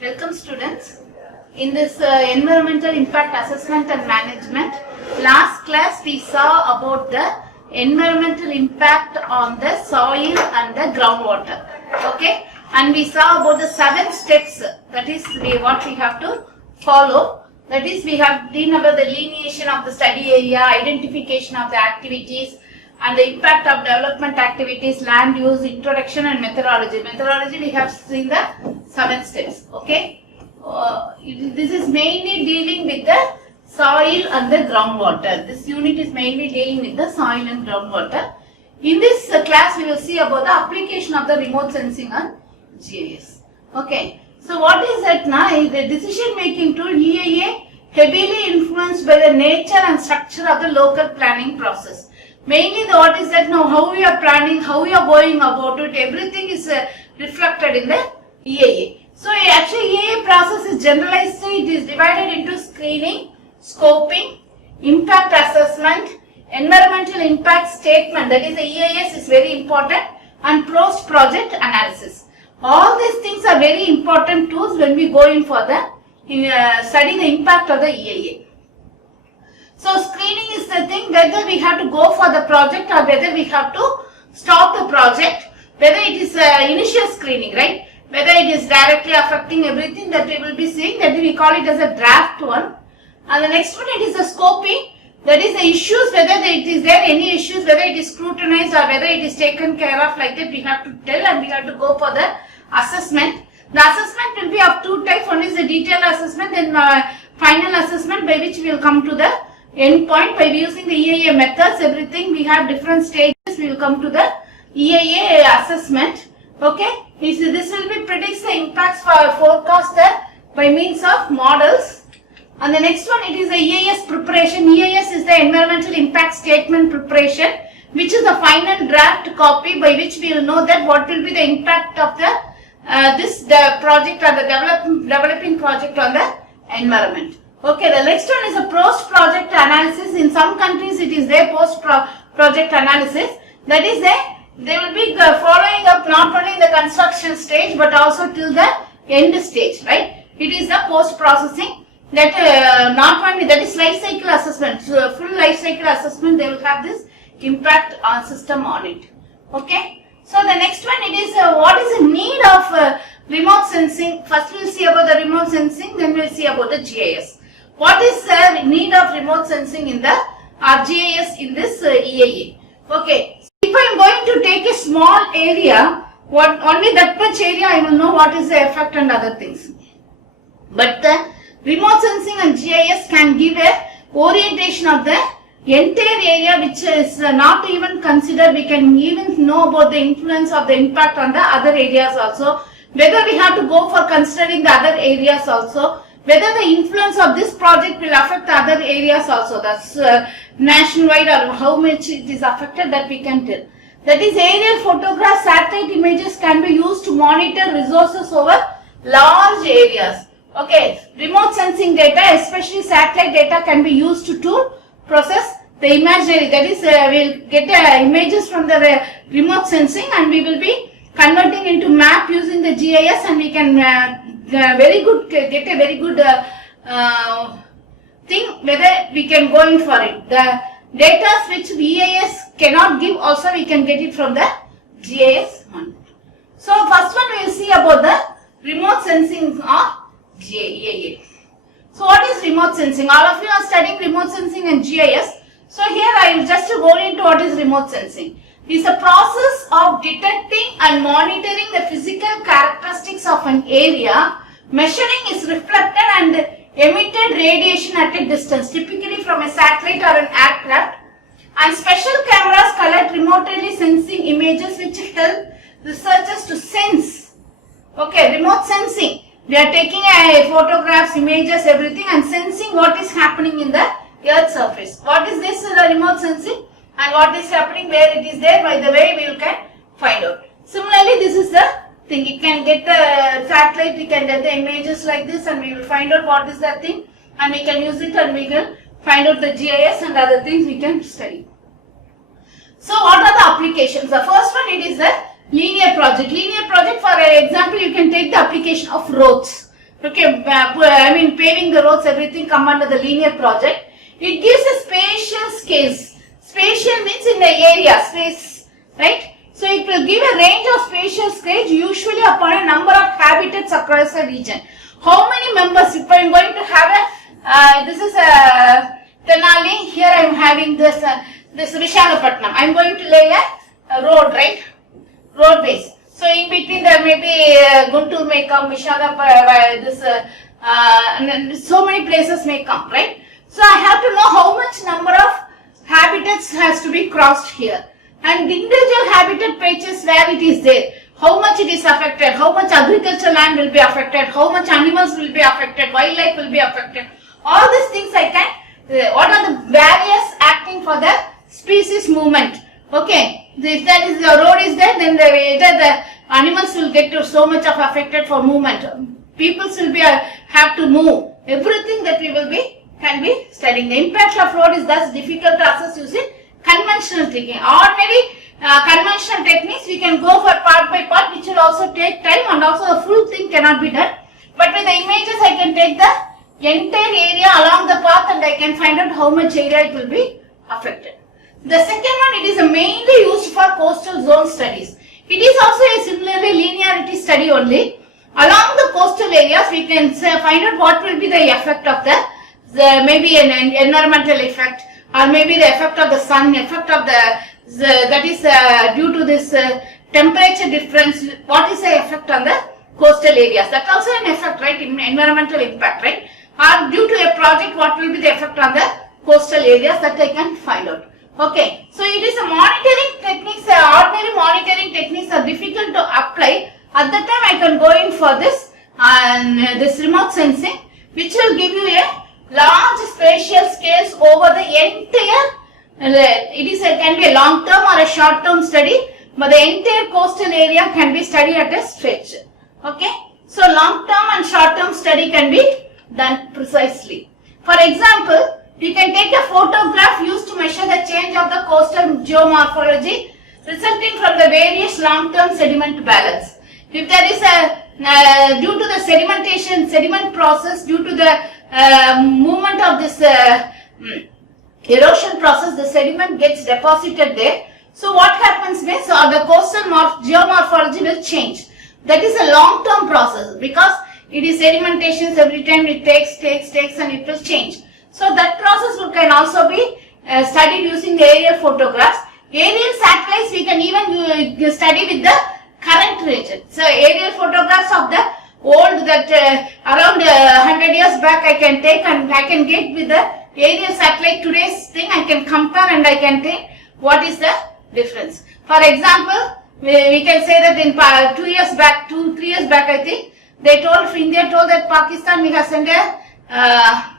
Welcome students. In this environmental impact assessment and management, last class we saw about the environmental impact on the soil and the groundwater. Okay, and we saw about the 7 steps, that is what we have to follow. That is, we have seen about the delineation of the study area, identification of the activities, and the impact of development activities, land use, introduction and methodology. Methodology we have seen the 7 steps. Okay, this is mainly dealing with the soil and the groundwater. This unit is mainly dealing with the soil and groundwater. In this class we will see about the application of the remote sensing on GIS. Okay, so what is that now? Is the decision making tool EIA heavily influenced by the nature and structure of the local planning process. Mainly what is that now, how we are planning, how we are going about it, everything is reflected in the EIA. So actually EIA process is generalized, so it is divided into screening, scoping, impact assessment, environmental impact statement, that is the EIS is very important, and post project analysis. All these things are very important tools when we go in for the study the impact of the EIA. So screening is the thing whether we have to go for the project or whether we have to stop the project, whether it is initial screening, right? Whether it is directly affecting everything, that we will be seeing, that we call it as a draft one. And the next one, it is the scoping, that is the issues, whether it is there any issues, whether it is scrutinized or whether it is taken care of, like that we have to tell, and we have to go for the assessment. The assessment will be of 2 types. One is the detailed assessment and final assessment, by which we will come to the end point. By using the EIA methods, everything, we have different stages, we will come to the EIA assessment. Okay, this will be predicts the impacts for forecaster by means of models. And the next one, it is the EIS preparation. EIS is the environmental impact statement preparation, which is the final draft copy by which we will know that what will be the impact of the the project or the developing project on the environment. Okay, the next one is a post project analysis. In some countries it is their post project analysis. That is they will be following up not only in the construction stage but also till the end stage, right? It is the post processing, that not only, that is life cycle assessment. So full life cycle assessment, they will have this impact on system on it. Okay, so the next one, it is what is the need of remote sensing. First we will see about the remote sensing, then we will see about the GIS. What is the need of remote sensing in the GIS in this EIA? Okay, if I am going to take a small area, only that much area I will know what is the effect and other things. But the remote sensing and GIS can give a orientation of the entire area, which is not even considered. We can even know about the influence of the impact on the other areas also, whether we have to go for considering the other areas also, whether the influence of this project will affect the other areas also, that's nationwide, or how much it is affected, that we can tell. That is, aerial photographs, satellite images can be used to monitor resources over large areas. Okay, remote sensing data, especially satellite data, can be used to process the imagery. That is, we will get images from the remote sensing and we will be converting into map using the GIS, and we can get a very good thing whether we can go in for it. The data which EIS cannot give, also we can get it from the GIS one. So first one we will see about the remote sensing of EIA. So what is remote sensing? All of you are studying remote sensing and GIS. So here I will just go into what is remote sensing. It is a process of detecting and monitoring the physical characteristics of an area. Measuring is reflected and emitted radiation at a distance, typically from a satellite or an aircraft. And special cameras collect remotely sensing images which help researchers to sense. Okay, remote sensing. We are taking photographs, images, everything, and sensing what is happening in the earth surface. What is this remote sensing and what is happening, where it is there, by the way we can find out. Similarly, this is the thing. It can get the satellite, we can get the images like this, and we will find out what is that thing, and we can use it, and we will find out the GIS and other things we can study. So what are the applications? The first one, it is the linear project. Linear project, for example, you can take the application of roads. Okay, I mean paving the roads, everything come under the linear project. It gives a spatial scales. Spatial means in the area, space, right? So it will give a range of spatial scales usually upon a number of habitats across a region. How many members? If I am going to have a, this is a Tenali, here I am having this, this Vishakhapatnam. I am going to lay a road, right? Road base. So in between there may be Guntur may come, Vishakhapatnam, this, so many places may come, right? So I have to know how much number of habitats has to be crossed here. And individual habitat patches where it is there, how much it is affected, how much agricultural land will be affected, how much animals will be affected, wildlife will be affected. All these things I can, what are the barriers acting for the species movement. Okay, if that is the road is there, then either the animals will get to so much of affected for movement. Peoples will be have to move. Everything that we will be can be studying. The impact of road is thus difficult to assess using conventional technique. Ordinary conventional techniques we can go for part by part, which will also take time, and also the full thing cannot be done. But with the images I can take the entire area along the path and I can find out how much area it will be affected. The second one, it is mainly used for coastal zone studies. It is also a similarly linearity study only. Along the coastal areas we can find out what will be the effect of the maybe an environmental effect, or maybe the effect of the sun, effect of the that is due to this temperature difference. What is the effect on the coastal areas? That also an effect, right? Environmental impact, right? Or due to a project, what will be the effect on the coastal areas, that I can find out. Okay, so it is a monitoring techniques. Ordinary monitoring techniques are difficult to apply. At that time, I can go in for this this remote sensing, which will give you a large spatial scales over the entire, can be a long term or a short term study, but the entire coastal area can be studied at a stretch. Okay, so long term and short term study can be done precisely. For example, you can take a photograph used to measure the change of the coastal geomorphology resulting from the various long term sediment balance. If there is a due to the sediment process, due to the movement of this erosion process, the sediment gets deposited there. So what happens means the coastal geomorphology will change. That is a long term process because it is sedimentations, every time it takes and it will change. So that process can also be studied using the aerial photographs. Aerial satellites we can even study with the current region. So aerial photographs of the old that around 100 years back I can take, and I can get with the aerial satellite today's thing, I can compare and I can take what is the difference. For example, we can say that in 2 years back, 2-3 years back I think, they told, India told that Pakistan, we have sent a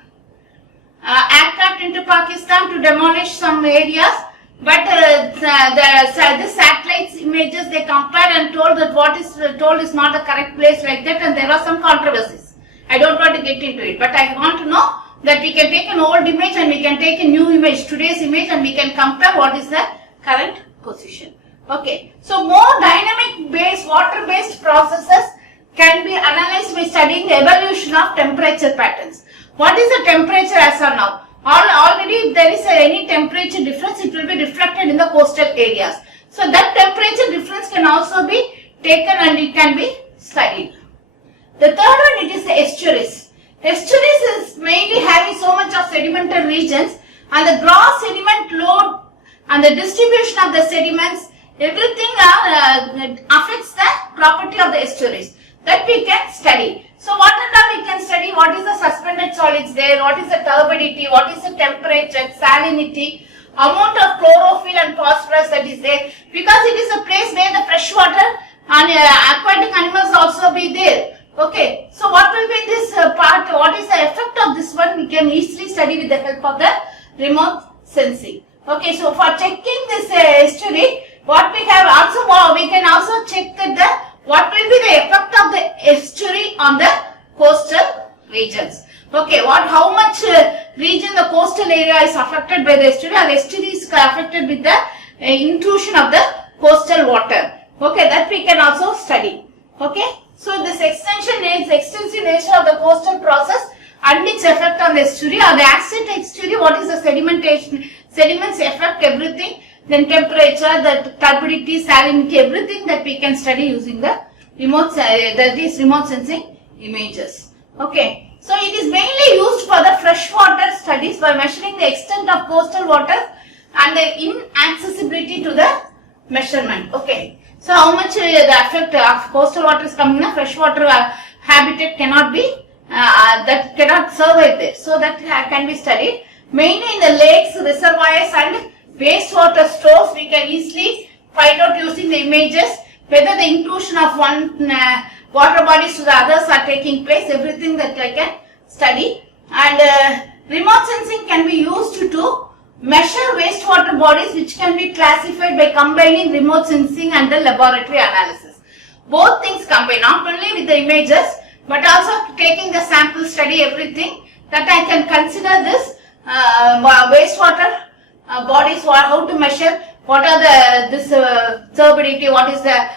aircraft into Pakistan to demolish some areas, but the satellites images they compared and told that what is told is not the correct place like that, and there are some controversies. I don't want to get into it, but I want to know that we can take an old image and we can take a new image, today's image, and we can compare what is the current position. Okay, so more dynamic based, water based processes can be analyzed by studying the evolution of temperature patterns. What is the temperature as of now? Already if there is any temperature difference, it will be reflected in the coastal areas. So that temperature difference can also be taken and it can be studied. The third one, it is the estuaries. Estuaries is mainly having so much of sedimentary regions, and the gross sediment load and the distribution of the sediments, everything affects the property of the estuaries. That we can study. So what and all we can study? What is the suspended solids there? What is the turbidity? What is the temperature, salinity, amount of chlorophyll and phosphorus that is there? Because it is a place where the fresh water and aquatic animals also be there. Okay. So what will be this part? What is the effect of this one? We can easily study with the help of the remote sensing. Okay. So for checking this estuary, what we have also, we can also check that what will be the effect of the estuary on the coastal regions. Okay, how much region the coastal area is affected by the estuary, or estuary is affected with the intrusion of the coastal water. Okay, that we can also study. Okay, So this extensive nature of the coastal process and its effect on the estuary or the asset estuary, what is the sediments affect everything, then temperature, the turbidity, salinity, everything that we can study using the these remote sensing images. Okay, so it is mainly used for the freshwater studies by measuring the extent of coastal waters and the inaccessibility to the measurement. Okay, so how much the effect of coastal water is coming in, freshwater habitat cannot be that cannot survive there, so that can be studied mainly in the lakes, reservoirs and wastewater stores. We can easily find out using the images whether the inclusion of one water bodies to the others are taking place, everything that I can study. And remote sensing can be used to measure wastewater bodies, which can be classified by combining remote sensing and the laboratory analysis. Both things combine, not only with the images but also taking the sample study, everything that I can consider this wastewater bodies, how to measure, what are this turbidity, what is the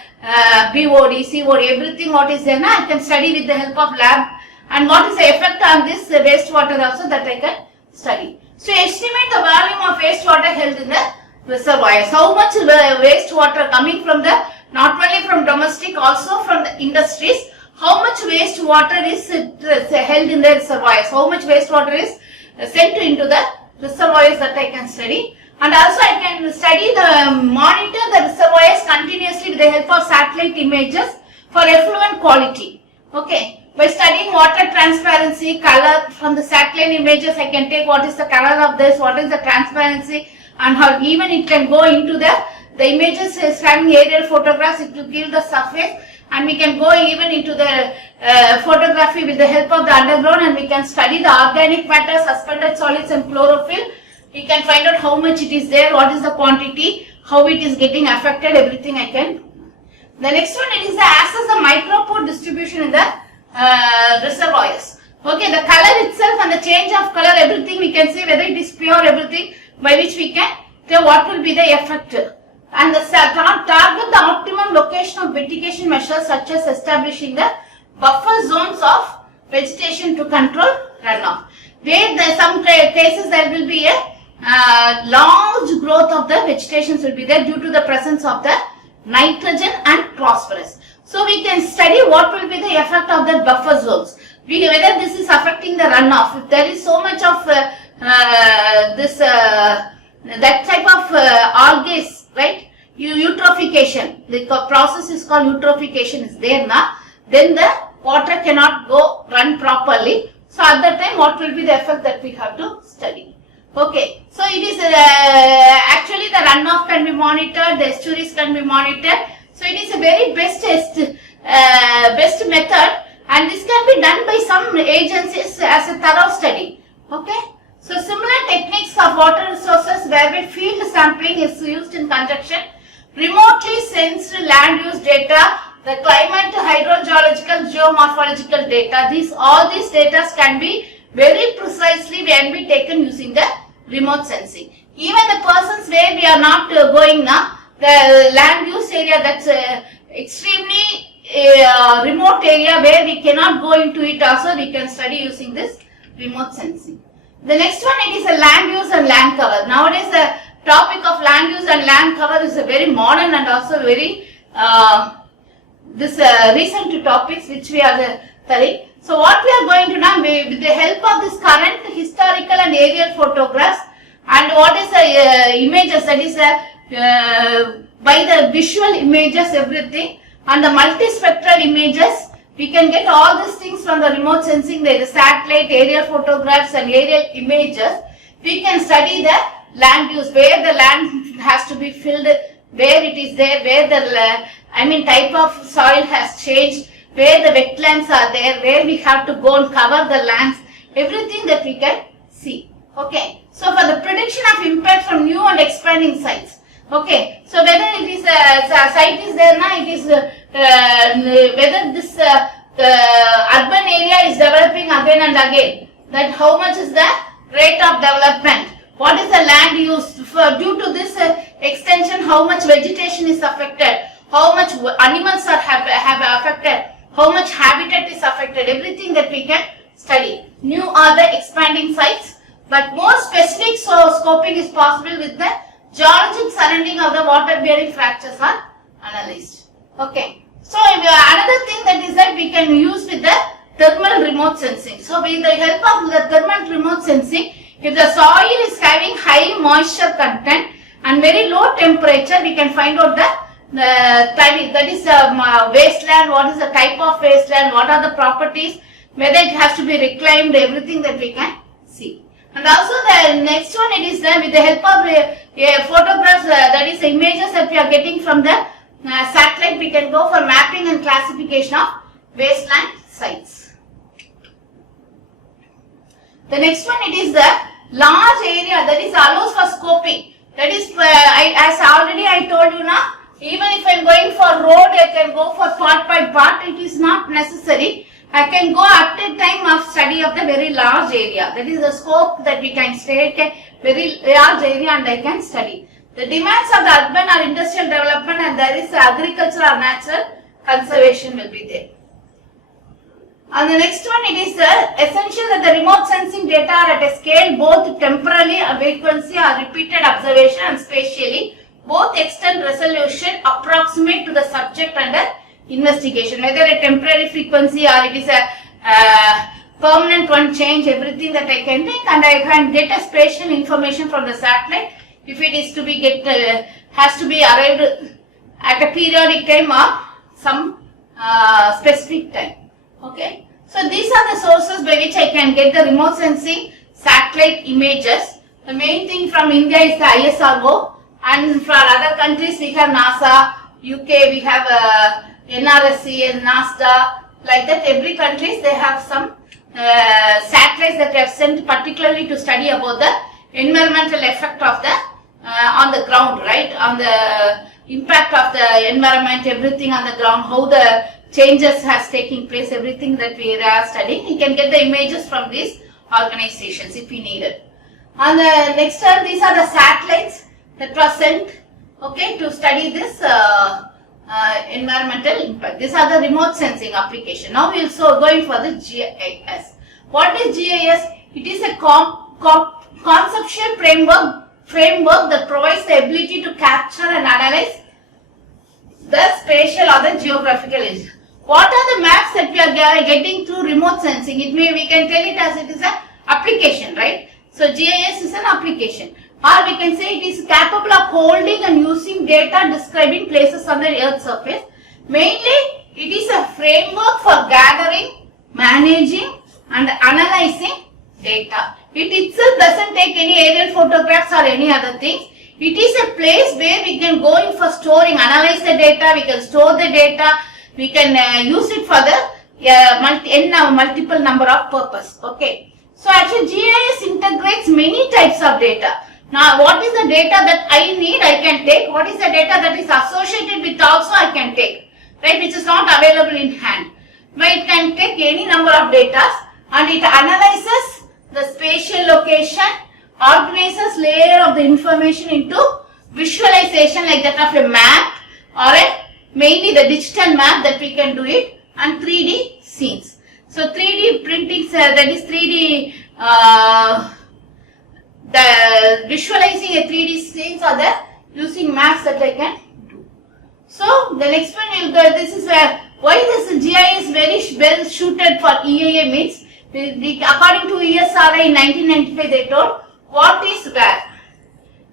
BOD, COD, everything what is there, I can study with the help of lab, and what is the effect on this wastewater also that I can study. So estimate the volume of wastewater held in the reservoirs. How much wastewater coming from the, not only from domestic, also from the industries, how much wastewater is held in the reservoirs, how much wastewater is sent into the reservoirs that I can study. And also I can study monitor the reservoirs continuously with the help of satellite images for effluent quality. Okay. By studying water transparency, color from the satellite images, I can take what is the color of this, what is the transparency, and how even it can go into the images is having aerial photographs, it will give the surface, and we can go even into the photography with the help of the underground, and we can study the organic matter, suspended solids and chlorophyll. We can find out how much it is there, what is the quantity, how it is getting affected, everything I can. The next one, it is the access of micropore distribution in the reservoirs. Okay, the color itself and the change of color, everything we can say whether it is pure, everything by which we can tell what will be the effect. And the target the optimum location of mitigation measures such as establishing the buffer zones of vegetation to control runoff. Where some cases there will be a large growth of the vegetations will be there due to the presence of the nitrogen and phosphorus. So we can study what will be the effect of the buffer zones, whether this is affecting the runoff. If there is so much of that type of algae, right, eutrophication, the process is called eutrophication is there now, then the water cannot run properly. So at that time what will be the effect that we have to study. Okay, so it is actually the runoff can be monitored, the estuaries can be monitored. So it is a very best method, and this can be done by some agencies as a thorough study. Okay, so similar techniques of water resources whereby field sampling is used in conjunction, remotely sensed land use data, the climate, hydrogeological, geomorphological data. All these data can be very precisely be taken using the remote sensing. Even the persons where we are not going now, the land use area, that's extremely remote area where we cannot go into it, also we can study using this remote sensing. The next one, it is a land use and land cover. Nowadays the topic of land use and land cover is a very modern and also very recent topics which we are studying. So what we are going to now, with the help of this current historical and aerial photographs, and what is the images, that is by the visual images, everything, and the multispectral images, we can get all these things from the remote sensing, the satellite, aerial photographs and aerial images. We can study the land use, where the land has to be filled, where it is there, where the type of soil has changed, where the wetlands are there, where we have to go and cover the lands, everything that we can see. Okay, so for the prediction of impact from new and expanding sites. Okay, so whether it is a site is there now, it is whether this urban area is developing again and again, that how much is the rate of development, what is the land use due to this extension, how much vegetation is affected, how much animals have affected, how much habitat is affected, everything that we can study. New are the expanding sites, but more specific scoping is possible with the geologic surrounding of the water bearing fractures are analyzed. Okay. So another thing that is that we can use with the thermal remote sensing. So with the help of the thermal remote sensing, if the soil is having high moisture content and very low temperature, we can find out the type, that is wasteland, what is the type of wasteland, what are the properties, whether it has to be reclaimed, everything that we can see. And also the next one, it is with the help of photographs, that is images that we are getting from the satellite, we can go for mapping and classification of wasteland sites. The next one, it is the large area, that is allows for scoping. That is, as already I told you now, even if I am going for road, I can go for part by part. It is not necessary. I can go up to time of study of the very large area. That is the scope that we can state a very large area and I can study. The demands of the urban or industrial development, and there is agriculture or natural conservation will be there. And the next one, it is essential that the remote sensing data are at a scale both temporally, frequency or repeated observation, and spatially, both extent resolution approximate to the subject under investigation. Whether a temporary frequency or it is a permanent one change, everything that I can take, and I can get a spatial information from the satellite if it is to be has to be arrived at a periodic time or some specific time. Okay, so these are the sources by which I can get the remote sensing satellite images. The main thing from India is the ISRO, and for other countries we have NASA, UK we have NRSC and NASA. Like that, every country they have some satellites that they have sent particularly to study about the environmental effect of the on the ground, right? On the impact of the environment, everything on the ground, how the changes has taking place, everything that we are studying. You can get the images from these organizations if we need it. And the next one, these are the satellites that were sent, okay, to study this environmental impact. These are the remote sensing application. Now we will going for the GIS. What is GIS? It is a conceptual framework that provides the ability to capture and analyze the spatial or the geographical area. What are the maps that we are getting through remote sensing? We can tell it as it is an application, right? So GIS is an application, or we can say it is capable of holding and using data describing places on the Earth's surface. Mainly, it is a framework for gathering, managing, and analyzing data. It itself doesn't take any aerial photographs or any other things. It is a place where we can go in for storing, analyze the data, we can store the data, we can use it for the multiple number of purpose. Okay. So actually GIS integrates many types of data. Now what is the data that I need, I can take. What is the data that is associated with also I can take. Right, which is not available in hand. But it can take any number of data and it analyzes the spatial location, organizes layer of the information into visualization like that of a map or mainly the digital map that we can do it, and 3D scenes. So 3D printing, that is 3D, the visualizing a 3D scenes are there using maps that I can do. So the next one, this is where why this GIS very well suited for EIA means, according to ESRI in 1995 they told what is where,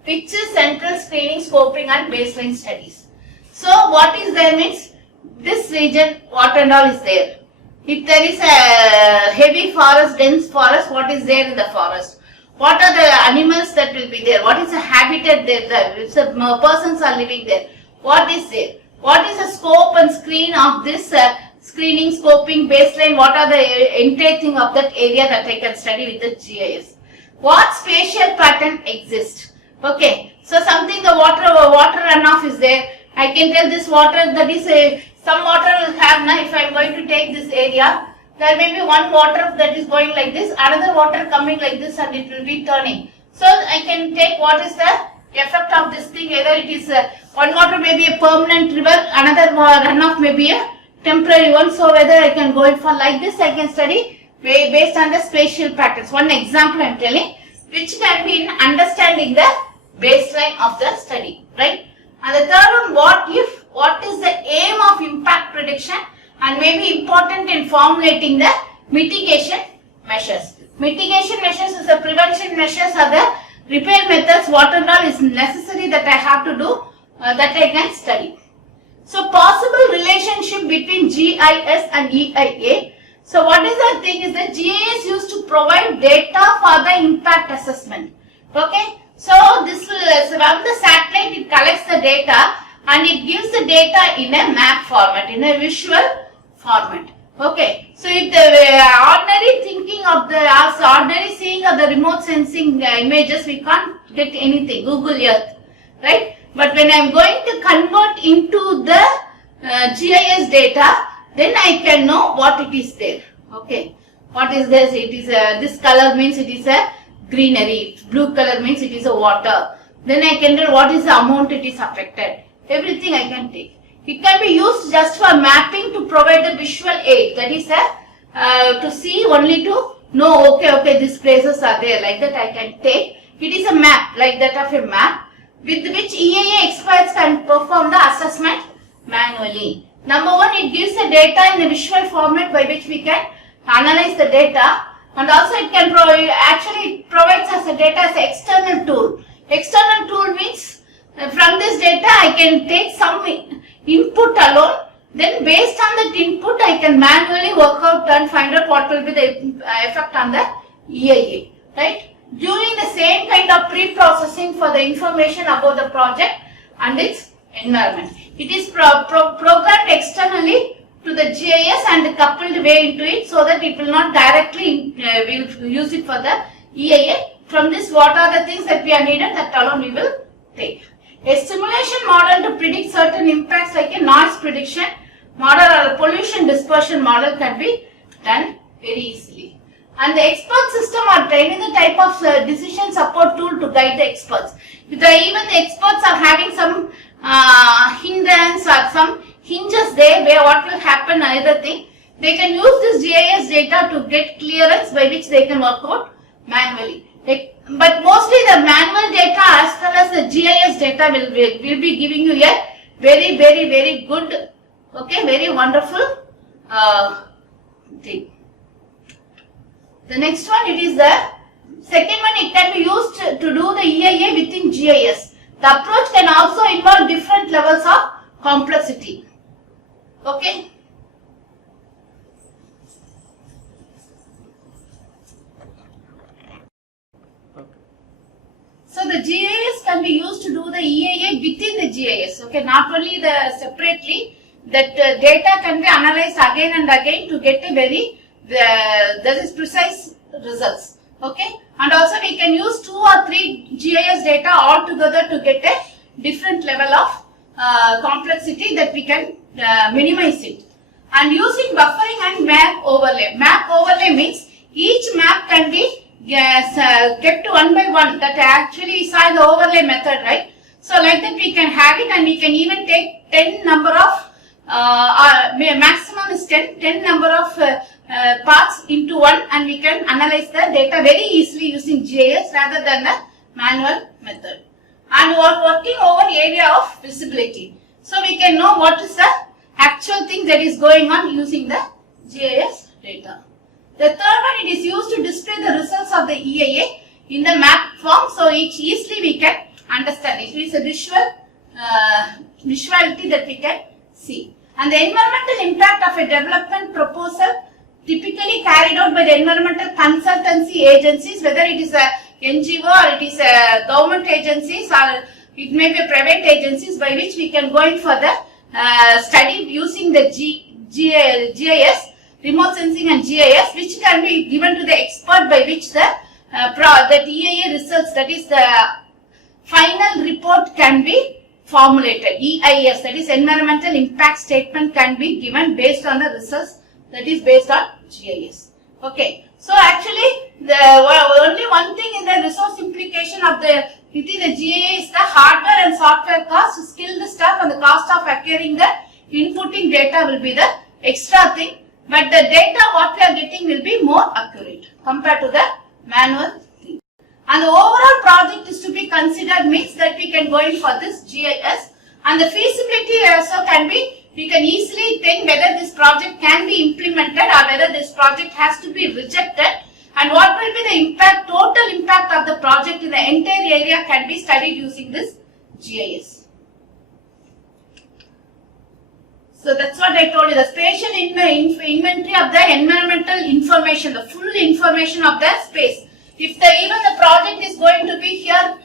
which is central screening, scoping and baseline studies. So what is there means this region what and all is there. If there is a heavy forest, dense forest, what is there in the forest? What are the animals that will be there? What is the habitat there? If the persons are living there, what is there? What is the scope and screen of this screening, scoping, baseline? What are the entire thing of that area that I can study with the GIS? What spatial pattern exists? Okay, so something the water runoff is there. I can tell this water that is some water will have now. If I am going to take this area, there may be one water that is going like this, another water coming like this, and it will be turning. So I can take what is the effect of this thing. Either it is one water may be a permanent river, another runoff may be a temporary one. So whether I can go in for like this, I can study based on the spatial patterns. One example I am telling, which can be in understanding the baseline of the study, right? And the third one, what is the aim of impact prediction and may be important in formulating the mitigation measures. Mitigation measures is the prevention measures or the repair methods, what and all is necessary that I have to do, that I can study. So possible relationship between GIS and EIA. So what is the thing is that GIS used to provide data for the impact assessment. Okay. So this will, from the satellite it collects the data and it gives the data in a map format, in a visual format. Okay. So if the ordinary thinking of the, ordinary seeing of the remote sensing images, we can't get anything, Google Earth, right? But when I am going to convert into the GIS data, then I can know what it is there. Okay. What is this? It is this color means it is a greenery. Blue color means it is a water. Then I can tell what is the amount it is affected. Everything I can take. It can be used just for mapping to provide the visual aid. That is to see only to know, okay, these places are there. Like that I can take. It is a map, like that of a map, with which EIA experts can perform the assessment manually. Number one, it gives the data in the visual format by which we can analyze the data, and also it can it provides us the data as an external tool. External tool means from this data I can take some input alone, then based on that input I can manually work out and find out what will be the effect on the EIA, right? During the same kind of pre-processing for the information about the project and its environment. It is programmed externally to the GIS and coupled way into it so that it will not directly we'll use it for the EIA. From this, what are the things that we are needed, that alone we will take. A simulation model to predict certain impacts like a noise prediction model or a pollution dispersion model can be done very easily. And the expert system or training the type of decision support tool to guide the experts. Even the experts are having some hindrance or some hinges there where what will happen either thing, they can use this GIS data to get clearance by which they can work out manually. But mostly the manual data as well as the GIS data will be giving you a very, very, very good, okay, very wonderful thing. The next one, it is the second one, it can be used to do the EIA within GIS. The approach can also involve different levels of complexity. Okay. So the GIS can be used to do the EIA within the GIS. Okay, not only the separately, that data can be analyzed again and again to get a very that is precise results. Okay, and also we can use 2 or 3 GIS data all together to get a different level of complexity that we can minimize it. And using buffering and map overlay. Map overlay means each map can be kept one by one. That actually we saw the overlay method, right? So like that we can have it, and we can even take 10 number of maximum is 10 number of parts into one, and we can analyze the data very easily using GIS rather than the manual method. And we are working over area of visibility. So we can know what is the actual thing that is going on using the GIS data. The third one, it is used to display the results of the EIA in the map form, so easily we can understand it. It is a visuality that we can see. And the environmental impact of a development proposal typically carried out by the environmental consultancy agencies, whether it is a NGO or it is a government agencies or it may be private agencies, by which we can go in for the study using the GIS, remote sensing and GIS, which can be given to the expert by which the EIA results, that is the final report, can be formulated. EIS, that is environmental impact statement, can be given based on the results that is based on GIS. Okay. So actually, the only one thing in the resource implication of the within the GIS is the hardware and software cost, skill, the staff, and the cost of acquiring the inputting data will be the extra thing, but the data what we are getting will be more accurate compared to the manual thing. And the overall project is to be considered means that we can go in for this GIS, and the feasibility also can be, we can easily think whether this project can be implemented or whether this project has to be rejected, and what will be the impact, total impact of the project in the entire area can be studied using this GIS. So that's what I told you, the spatial inventory of the environmental information, the full information of the space. If even the project is going to be here,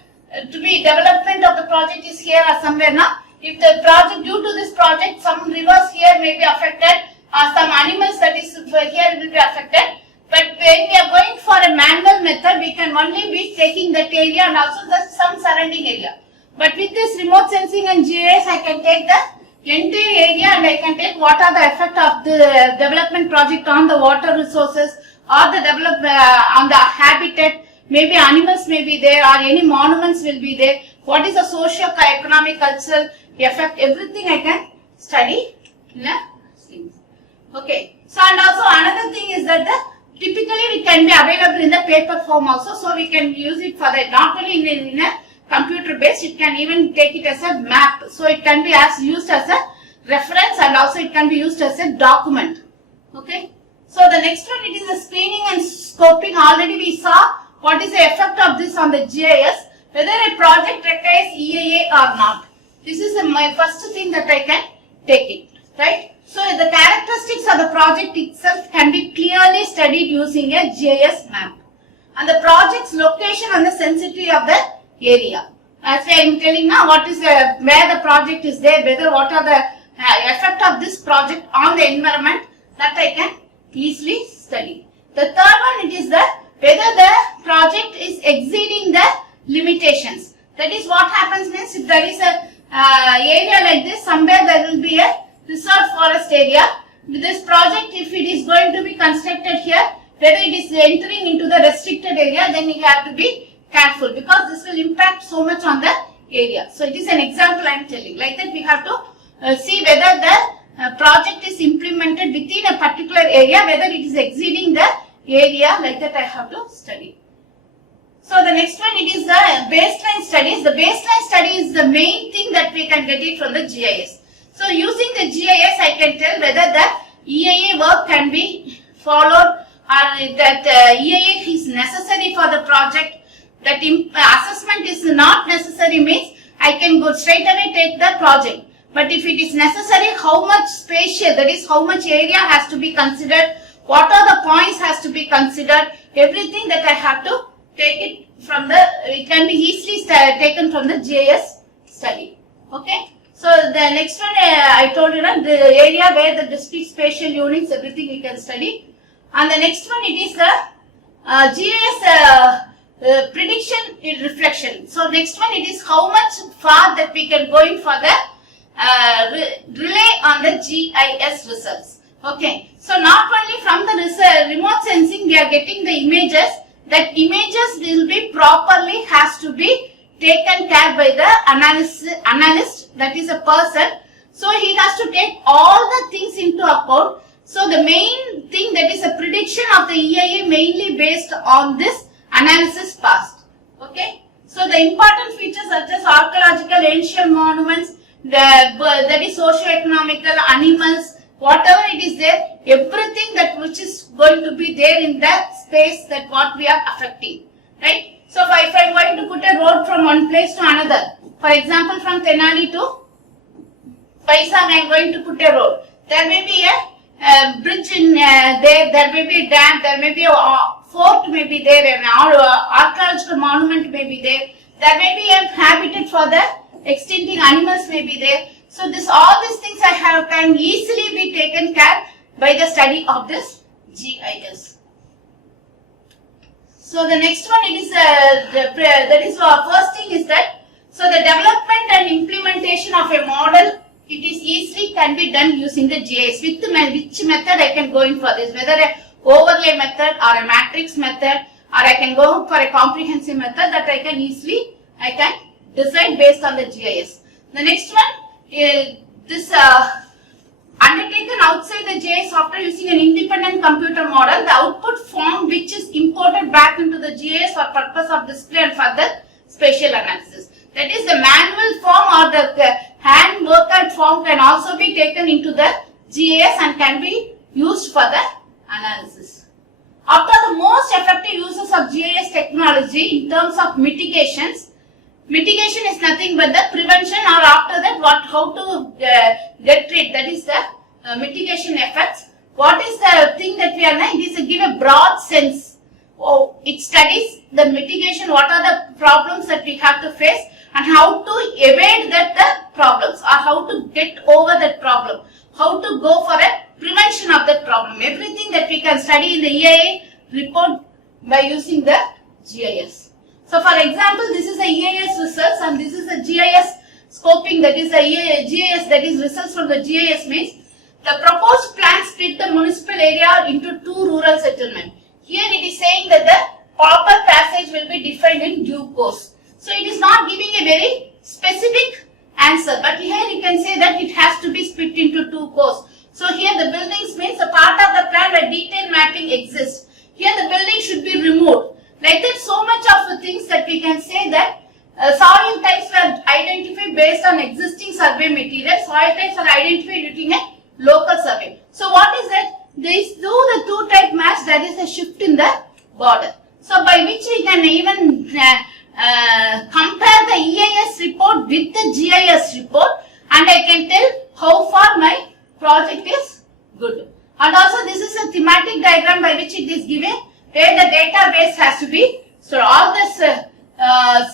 to be development of the project is here or somewhere now, if the project, due to this project, some rivers here may be affected, or some animals that is here will be affected. But when we are going for a manual method, we can only be taking that area and also some surrounding area. But with this remote sensing and GIS, I can take the entire area and I can take what are the effect of the development project on the water resources or the on the habitat. Maybe animals may be there or any monuments will be there. What is the socio-economic, cultural effect? Everything I can study in a thing. Okay. So and also another thing is that typically it can be available in the paper form also. So we can use it for that, not only in a computer based, it can even take it as a map. So it can be used as a reference and also it can be used as a document. Okay. So the next one, it is the screening and scoping. Already we saw what is the effect of this on the GIS, whether a project requires EIA or not. This is my first thing that I can take it, right? So the characteristics of the project itself can be clearly studied using a GIS map. And the project's location and the sensitivity of the area. As I am telling now, what is where the project is there, whether what are the effect of this project on the environment, that I can easily study. The third one, it is the whether the project is exceeding the limitations. That is what happens means, if there is a area like this, somewhere there will be a reserve forest area. With this project, if it is going to be constructed here, whether it is entering into the restricted area, then you have to be careful because this will impact so much on the area. So it is an example I am telling. Like that we have to see whether the project is implemented within a particular area, whether it is exceeding the area, like that I have to study. So the next one, it is the baseline studies. The baseline study is the main thing that we can get it from the GIS. So using the GIS, I can tell whether the EIA work can be followed or that EIA is necessary for the project. That assessment is not necessary means I can go straight away take the project. But if it is necessary, how much spatial, that is how much area has to be considered, what are the points has to be considered, everything that I have to take it from the, it can be easily taken from the GIS study. Okay. So the next one, I told you that the area where the discrete spatial units, everything we can study. And the next one, it is the GIS prediction in reflection. So next one, it is how much far that we can go in for the relay on the GIS results. Okay. So not only from the remote sensing we are getting the images, that images will be properly has to be taken care by the analyst, that is a person. So he has to take all the things into account. So the main thing, that is a prediction of the EIA mainly based on this analysis past. Okay. So the important features such as archaeological, ancient monuments, that is socio-economical, animals, whatever it is there, everything that which is going to be there in that space, that what we are affecting, right? So if I am going to put a road from one place to another, for example from Tenali to Paisang, I am going to put a road. There may be a bridge in there may be a dam, there may be a fort may be there, an archaeological monument may be there, there may be a habitat for the extincting animals may be there. So all these things can easily be taken care by the study of this GIS. So the next one, it is that is first thing is that, so the development and implementation of a model, it is easily can be done using the GIS. With which method I can go in for this, whether a overlay method or a matrix method, or I can go for a comprehensive method, that I can easily decide based on the GIS. The next one is this undertaken outside the GIS software using an independent computer model. The output form which is imported back into the GIS for purpose of display and further spatial analysis. That is, the manual form or the hand worked form can also be taken into the GIS and can be used for the analysis. After the most effective uses of GIS technology in terms of mitigations, mitigation is nothing but the prevention, or after that how to get rid, that is the mitigation effects. What is the thing that we are doing? It is to give a broad sense. It studies the mitigation, what are the problems that we have to face and how to evade the problems, or how to get over that problem, how to go for a prevention of that problem. Everything that we can study in the EIA report by using the GIS. So for example, this is a EIS results and this is a GIS scoping, that is a GIS, that is results from the GIS means the proposed plan split the municipal area into 2 rural settlements. Here it is saying that the proper passage will be defined in due course. So it is not giving a very specific answer, but here you can say that it has to be split into 2 courses. So here the buildings means a part of the plan where detailed mapping exists. Here the building should be removed. Like that, so much of the things that we can say that soil types were identified based on existing survey material. Soil types are identified using a local survey. So what is that? They do the 2 type match, that is a shift in the border. So by which we can even compare the EIS report with the GIS report, and I can tell how far my project is good. And also this is a thematic diagram by which it is given where the database has to be. So all this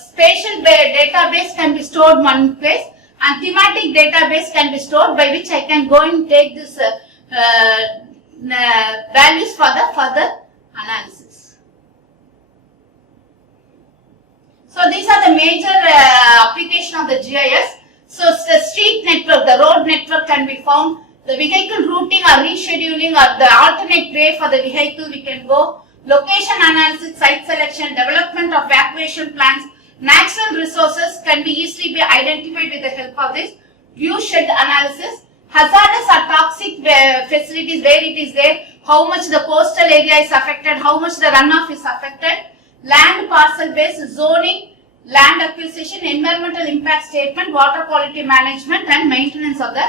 spatial database can be stored one place and thematic database can be stored, by which I can go and take this values for the further analysis. So these are the major application of the GIS. So the street network, the road network can be found. The vehicle routing or rescheduling or the alternate way for the vehicle we can go. Location analysis, site selection, development of evacuation plans, natural resources can be easily be identified with the help of this. View shed analysis, hazardous or toxic facilities, where it is there, how much the coastal area is affected, how much the runoff is affected, land parcel based zoning, land acquisition, environmental impact statement, water quality management and maintenance of the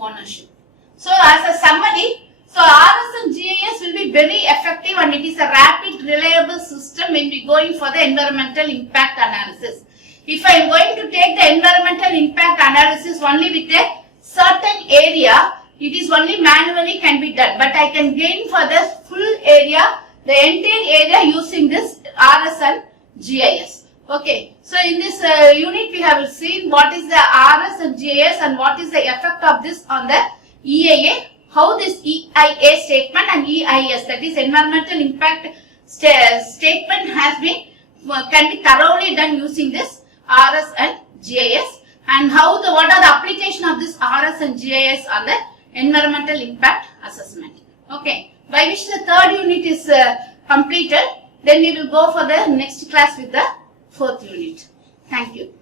ownership. So as a summary, so RS and GIS will be very effective and it is a rapid, reliable system when we are going for the environmental impact analysis. If I am going to take the environmental impact analysis only with a certain area, it is only manually can be done. But I can gain for the full area, the entire area using this RS and GIS. Okay, so in this unit we have seen what is the RS and GIS and what is the effect of this on the EIA, how this EIA statement and EIS, that is environmental impact statement has been can be thoroughly done using this RS and GIS, and how what are the application of this RS and GIS on the environmental impact assessment. Okay, by which the 3rd unit is completed. Then we will go for the next class with the 4th unit. Thank you.